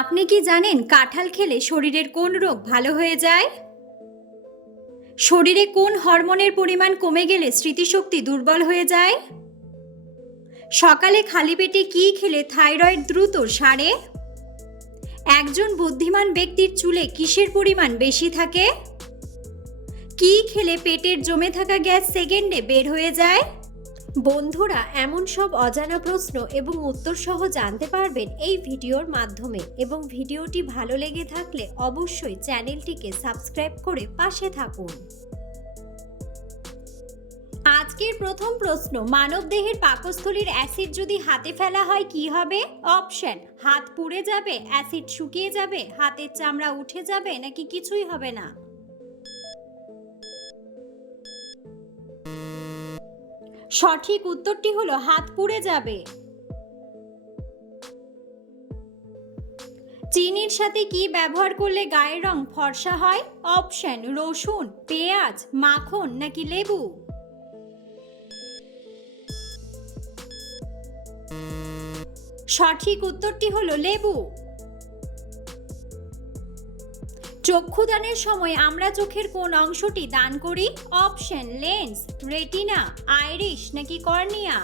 আপনি কি জানেন কাঁঠাল খেলে শরীরের কোন রোগ ভালো হয়ে যায়? শরীরে কোন হরমোনের পরিমাণ কমে গেলে স্মৃতিশক্তি দুর্বল হয়ে যায়? সকালে খালি পেটে কি খেলে থাইরয়েড দ্রুত সারে? একজন বুদ্ধিমান ব্যক্তির চুলে কিসের পরিমাণ বেশি থাকে? কি খেলে পেটের জমে থাকা গ্যাস সেকেন্ডে বের হয়ে যায়? বন্ধুরা, এমন সব অজানা প্রশ্ন এবং উত্তর সহ জানতে পারবেন এই ভিডিওর মাধ্যমে, এবং ভিডিওটি ভালো লেগে থাকলে অবশ্যই চ্যানেলটিকে সাবস্ক্রাইব করে পাশে থাকুন। আজকের প্রথম প্রশ্ন, মানবদেহের পাকস্থলীর অ্যাসিড যদি হাতে ফেলা হয় কি হবে? অপশন: হাত পুড়ে যাবে, অ্যাসিড শুকিয়ে যাবে, হাতের চামড়া উঠে যাবে, নাকি কিছুই হবে না। সঠিক উত্তরটি হলো হাত পুড়ে যাবে। চিনির সাথে কি ব্যবহার করলে গায়ের রং ফর্সা হয়? অপশন: রসুন, পেঁয়াজ, মাখন, নাকি লেবু। সঠিক উত্তরটি হলো লেবু। চক্ষুদানের সময় আমরা চোখের কোন অংশটি দান করি? অপশন: লেন্স, রেটিনা, আইরিশ, নাকি কর্নিয়া।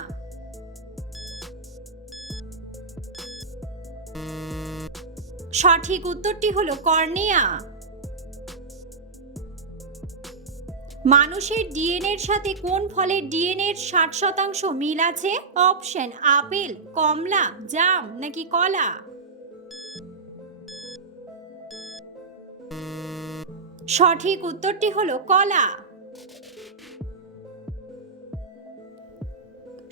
সঠিক উত্তরটি হলো কর্নিয়া। মানুষের ডিএনএর সাথে কোন ফলের ডিএনএর 60% মিল আছে? অপশন: আপেল, কমলা, জাম, নাকি কলা। সঠিক উত্তরটি হলো কলা।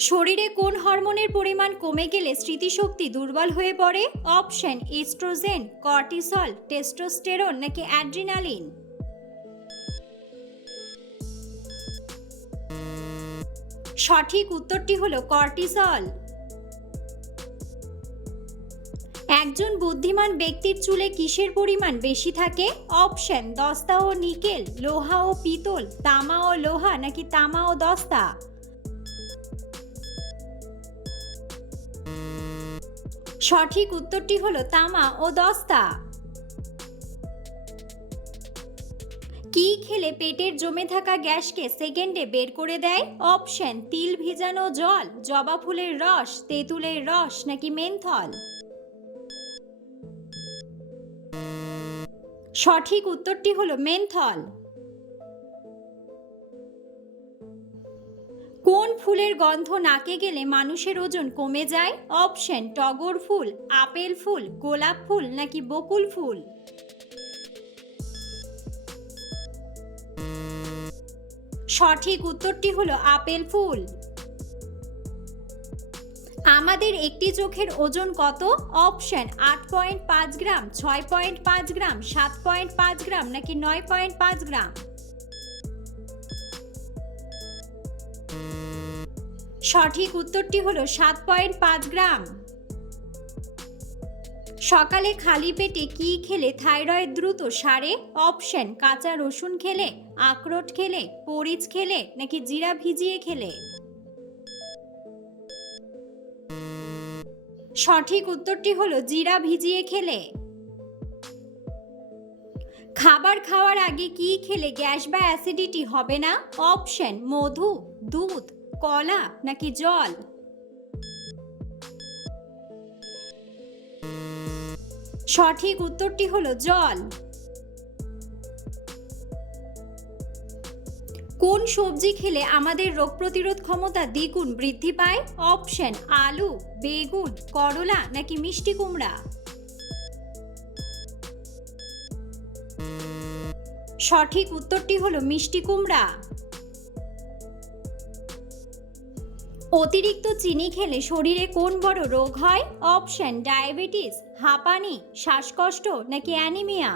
শরীরে কোন হরমোনের পরিমাণ কমে গেলে স্মৃতিশক্তি দুর্বল হয়ে পড়ে? অপশন: ইস্ট্রোজেন, কর্টিসল, টেস্টোস্টেরন, নাকি অ্যাড্রিনালিন। সঠিক উত্তরটি হলো কর্টিসল। একজন বুদ্ধিমান ব্যক্তির চুলে কিসের পরিমাণ বেশি থাকে? অপশন: দস্তা ও নিকেল, লোহা ও পিতল, তামা ও লোহা, নাকি তামা ও দস্তা। সঠিক উত্তরটি হলো তামা ও দস্তা। কি খেলে পেটের জমে থাকা গ্যাসকে সেকেন্ডে বের করে দেয়? অপশন: তিল ভিজানো জল, জবা ফুলের রস, তেঁতুলের রস, নাকি মেন্থল। সঠিক উত্তরটি হলো মেন্থল। কোন ফুলের গন্ধ নাকে গেলে মানুষের ওজন কমে যায়? অপশন: টগর ফুল, আপেল ফুল, গোলাপ ফুল, নাকি বকুল ফুল। সঠিক উত্তরটি হলো আপেল ফুল। আমাদের একটি চোখের ওজন কত? অপশন: 8.5 গ্রাম, 6.5 গ্রাম, 7.5 গ্রাম, নাকি 9.5 গ্রাম। সঠিক উত্তরটি হলো 7.5 গ্রাম। সকালে খালি পেটে কি খেলে থাইরয়েড দ্রুত সারে? অপশন: কাঁচা রসুন খেলে, আখরোট খেলে, মরিচ খেলে, নাকি জিরা ভিজিয়ে খেলে। সঠিক উত্তরটি হলো জিরা ভিজিয়ে খেলে। খাবার খাওয়ার আগে কি খেলে গ্যাস বা অ্যাসিডিটি হবে না? অপশন: মধু, দুধ, কলা, নাকি জল। সঠিক উত্তরটি হলো জল। কোন সবজি খেলে আমাদের রোগ প্রতিরোধ ক্ষমতা দ্বিগুণ বৃদ্ধি পায়? অপশন: আলু, বেগুন, করলা, নাকি মিষ্টি কুমড়া। সঠিক উত্তরটি হলো মিষ্টি কুমড়া। অতিরিক্ত চিনি খেলে শরীরে কোন বড় রোগ হয়? অপশন: ডায়াবেটিস, হাঁপানি, শ্বাসকষ্ট, নাকি অ্যানিমিয়া।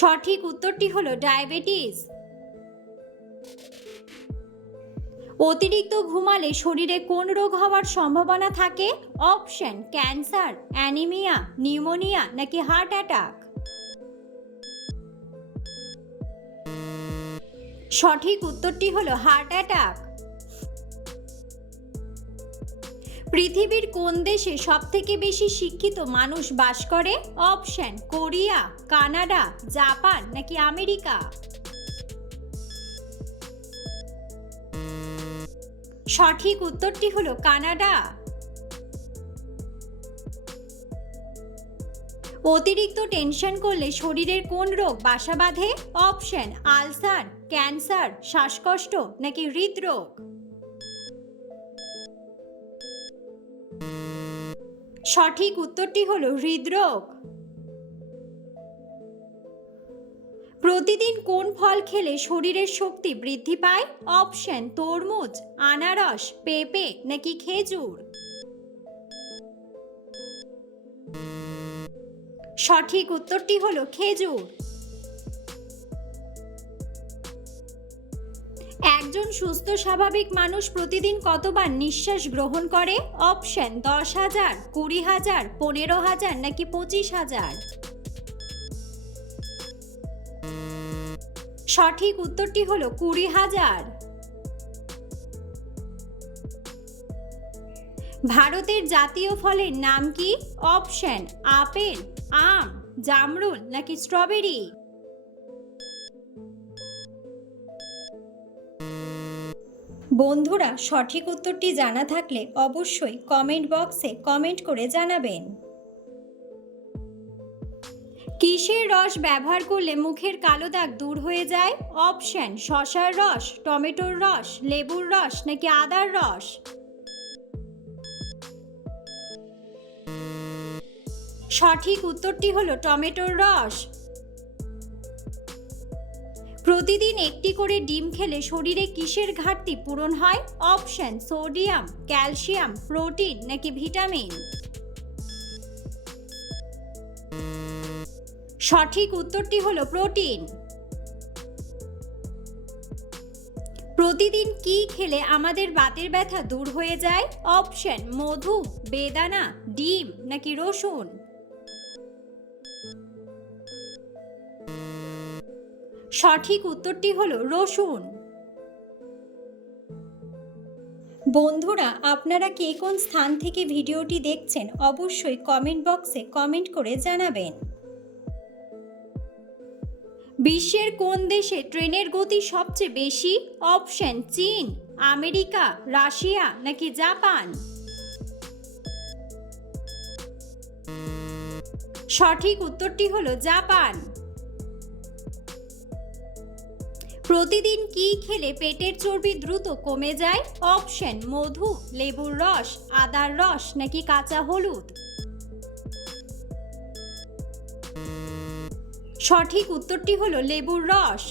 সঠিক উত্তরটি হলো ডায়াবেটিস। অতিরিক্ত ঘুমালে শরীরে কোন রোগ হওয়ার সম্ভাবনা থাকে? অপশন: ক্যান্সার, অ্যানিমিয়া, নিউমোনিয়া, নাকি হার্ট অ্যাটাক। সঠিক উত্তরটি হলো হার্ট অ্যাটাক। পৃথিবীর কোন দেশে সবথেকে বেশি শিক্ষিত মানুষ বাস করে? অপশন কোরিয়া, কানাডা, জাপান নাকি আমেরিকা? সঠিক উত্তরটি হলো কানাডা। অতিরিক্ত টেনশন করলে শরীরের কোন রোগ বাসা বাঁধে? অপশন আলসার, ক্যান্সার, শ্বাসকষ্ট নাকি হৃদরোগ? সঠিক উত্তরটি হলো হৃদরোগ। প্রতিদিন কোন ফল খেলে শরীরের শক্তি বৃদ্ধি পায়? অপশন তরমুজ, আনারস, পেঁপে নাকি খেজুর? সঠিক উত্তরটি হলো খেজুর। একজন সুস্থ স্বাভাবিক মানুষ প্রতিদিন কতবার নিঃশ্বাস গ্রহণ করে? অপশন 10,000, 20,000, 15,000 নাকি 25,000? সঠিক উত্তরটি হলো 20,000। ভারতের জাতীয় ফলের নাম কি? অপশন আপেল, আম, জামরুল নাকি স্ট্রবেরি? বন্ধুরা, সঠিক উত্তরটি জানা থাকলে অবশ্যই কমেন্ট বক্সে কমেন্ট করে জানাবেন। কিসের রস ব্যবহার করলে মুখের কালো দাগ দূর হয়ে যায়? অপশন শসার রস, টমেটোর রস, লেবুর রস নাকি আদার রস? সঠিক উত্তরটি হলো টমেটোর রস। প্রতিদিন একটি করে ডিম খেলে শরীরে কিসের ঘাটতি পূরণ হয়? অপশন সোডিয়াম, ক্যালসিয়াম, প্রোটিন নাকি ভিটামিন? সঠিক উত্তরটি হলো প্রোটিন। প্রতিদিন কি খেলে আমাদের বাতের ব্যথা দূর হয়ে যায়? অপশন মধু, বেদানা, ডিম নাকি রসুন? সঠিক উত্তরটি হলো রসুন। বন্ধুরা, আপনারা কে কোন স্থান থেকে ভিডিওটি দেখছেন অবশ্যই কমেন্ট বক্সে কমেন্ট করে জানাবেন। বিশ্বের কোন দেশে ট্রেনের গতি সবচেয়ে বেশি? অপশন চীন, আমেরিকা, রাশিয়া নাকি জাপান? সঠিক উত্তরটি হলো জাপান। প্রতিদিন কি খেলে পেটের চর্বি দ্রুত কমে যায়? অপশন মধু, লেবুর রস, আদার রস নাকি কাঁচা হলুদ? সঠিক উত্তরটি হলো লেবুর রস।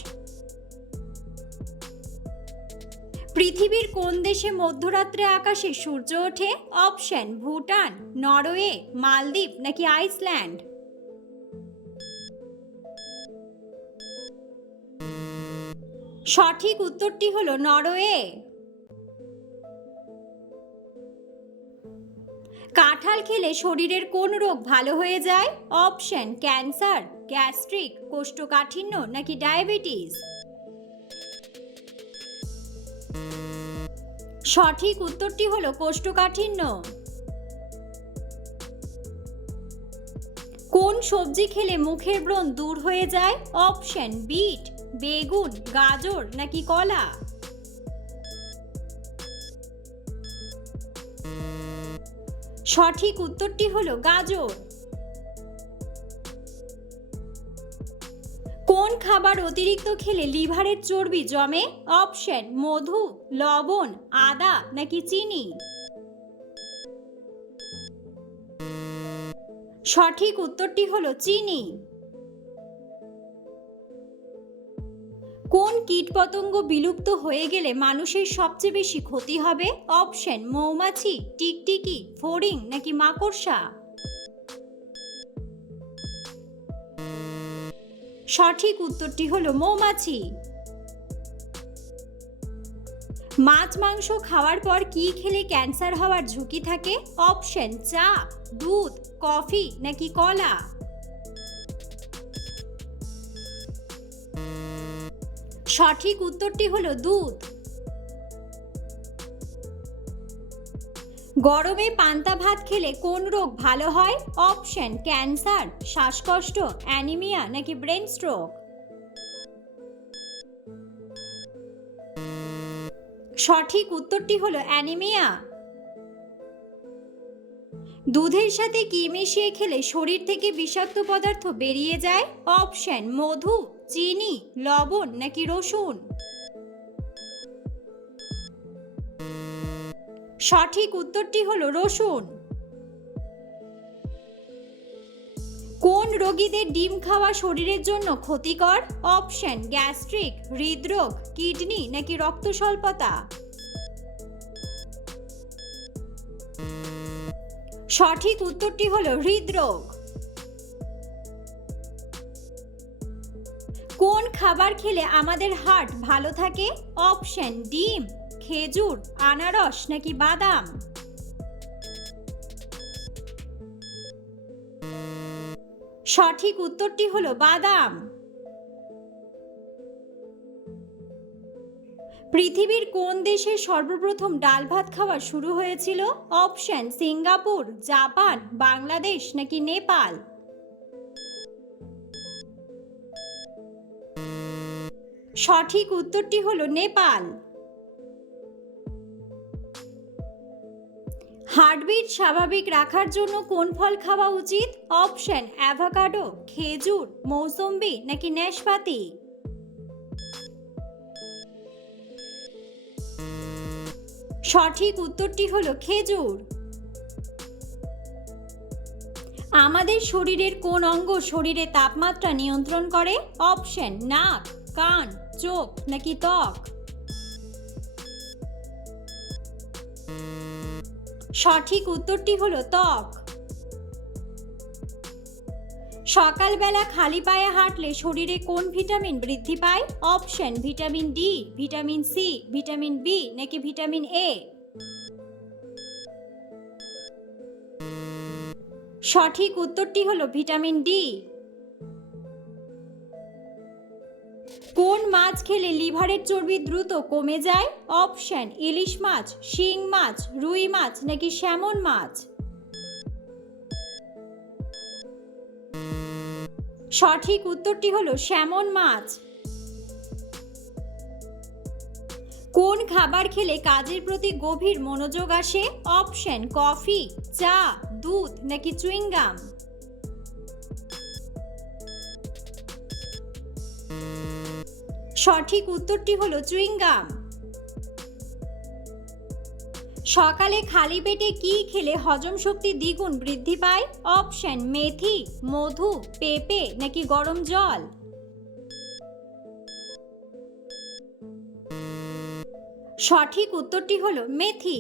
পৃথিবীর কোন দেশে মধ্যরাত্রে আকাশে সূর্য ওঠে? অপশন ভুটান, নরওয়ে, মালদ্বীপ নাকি আইসল্যান্ড? সঠিক উত্তরটি হলো নরওয়ে। কাঁঠাল খেলে শরীরের কোন রোগ ভালো হয়ে যায়? অপশন ক্যান্সার, গ্যাস্ট্রিক, কোষ্ঠকাঠিন্য নাকি ডায়াবেটিস? সঠিক উত্তরটি হলো কোষ্ঠকাঠিন্য। কোন সবজি খেলে মুখের ব্রণ দূর হয়ে যায়? অপশন বিট, বেগুন, গাজর নাকি কলা? সঠিক উত্তরটি হলো গাজর। কোন খাবার অতিরিক্ত খেলে লিভারের চর্বি জমে? অপশন মধু, লবণ, আদা নাকি চিনি? সঠিক উত্তরটি হলো চিনি। কোন কীটপতঙ্গ বিলুপ্ত হয়ে গেলে মানুষের সবচেয়ে বেশি ক্ষতি হবে? অপশন মৌমাছি, টিকটিকি, ফড়িং নাকি মাকড়সা? সঠিক উত্তরটি হলো মৌমাছি। মাছ মাংস খাওয়ার পর কি খেলে ক্যান্সার হওয়ার ঝুঁকি থাকে? অপশন চা, দুধ, কফি নাকি কলা? সঠিক উত্তরটি হলো দুধ। গরমে পান্তা ভাত খেলে কোন রোগ ভালো হয়? অপশন ক্যান্সার, শ্বাসকষ্ট, অ্যানিমিয়া নাকি ব্রেন স্ট্রোক। সঠিক উত্তরটি হলো অ্যানিমিয়া। দুধের সাথে কি মিশিয়ে খেলে শরীর থেকে বিষাক্ত পদার্থ বেরিয়ে যায়? অপশন মধু, চিনি, লবণ নাকি রসুন। সঠিক উত্তরটি হলো রসুন। কোন রোগীদের ডিম খাওয়া শরীরের জন্য ক্ষতিকর? অপশন গ্যাস্ট্রিক, হৃদরোগ, কিডনি নাকি রক্ত স্বল্পতা। সঠিক উত্তরটি হলো হৃদরোগ। কোন খাবার খেলে আমাদের হার্ট ভালো থাকে? অপশন ডিম, খেজুর, আনারস নাকি বাদাম। সঠিক উত্তরটি হলো বাদাম। পৃথিবীর কোন দেশে সর্বপ্রথম ডাল ভাত খাওয়া শুরু হয়েছিল? অপশন সিঙ্গাপুর, জাপান, বাংলাদেশ নাকি নেপাল। সঠিক উত্তরটি হলো নেপাল। হার্টবিট স্বাভাবিক রাখার জন্য কোন ফল খাওয়া উচিত? অপশন অ্যাভোকাডো, খেজুর, মৌসুম্বি নাকি নাশপাতি। সঠিক উত্তরটি হলো খেজুর। আমাদের শরীরের কোন অঙ্গ শরীরের তাপমাত্রা নিয়ন্ত্রণ করে? অপশন নাক, কান, চোখ নাকি ত্বক। সঠিক উত্তরটি হলো ত্বক। সকালবেলা খালি পায়ে হাঁটলে শরীরে কোন ভিটামিন বৃদ্ধি পায়? Option vitamin D, vitamin C, vitamin B নাকি ভিটামিন এ। সঠিক উত্তরটি হলো ভিটামিন ডি। কোন মাছ খেলে লিভারের চর্বি দ্রুত কমে যায়? অপশন ইলিশ মাছ, শিং মাছ, রুই মাছ নাকি স্যামন মাছ। সঠিক উত্তরটি হলো স্যামন মাছ। কোন খাবার খেলে কাজের প্রতি গভীর মনোযোগ আসে? অপশন কফি, চা, দুধ নাকি চুইংগাম। সঠিক উত্তরটি হলো চুইংগাম। সকালে খালি পেটে কি খেলে হজম শক্তি দ্বিগুণ বৃদ্ধি পায়? অপশন মেথি, মধু, পেঁপে নাকি গরম জল। সঠিক উত্তরটি হলো মেথি।